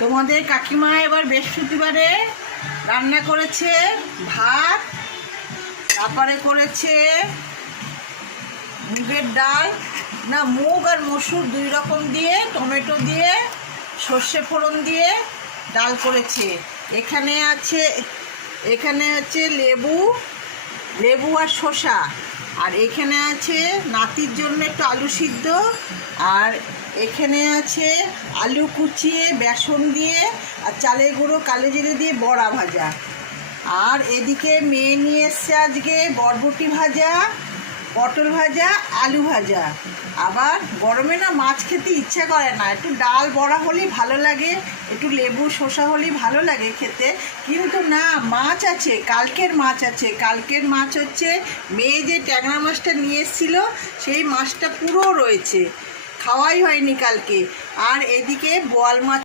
তোমাদের কাকিমা এবার বৃহস্পতিবারে রান্না করেছে ভাত, তারপরে করেছে মুগের ডাল, না মুগ আর মসুর দুই রকম দিয়ে, টমেটো দিয়ে, সর্ষে ফোড়ন দিয়ে ডাল করেছে। এখানে আছে লেবু আর শসা, আর এখানে আছে নাতির জন্য একটু আলু সিদ্ধ, আর এখানে আছে আলু কুচিয়ে বেসন দিয়ে আর চালের গুঁড়ো কালো জিরে দিয়ে বড়া ভাজা। আর এদিকে মেয়ে নিয়ে এসছে আজকে বরবটি ভাজা, পটল ভাজা, আলু ভাজা। আবার গরমে না মাছ খেতে ইচ্ছা করে না, একটু ডাল বড়া হলেই ভালো লাগে, একটু লেবু শসা হলেই ভালো লাগে খেতে। কিন্তু না, মাছ আছে, কালকের মাছ হচ্ছে মেয়ে যে ট্যাংরা মাছটা নিয়ে এসেছিলো সেই মাছটা পুরো রয়েছে, খাওয়াই হয়নি কালকে। আর এদিকে বোয়াল মাছ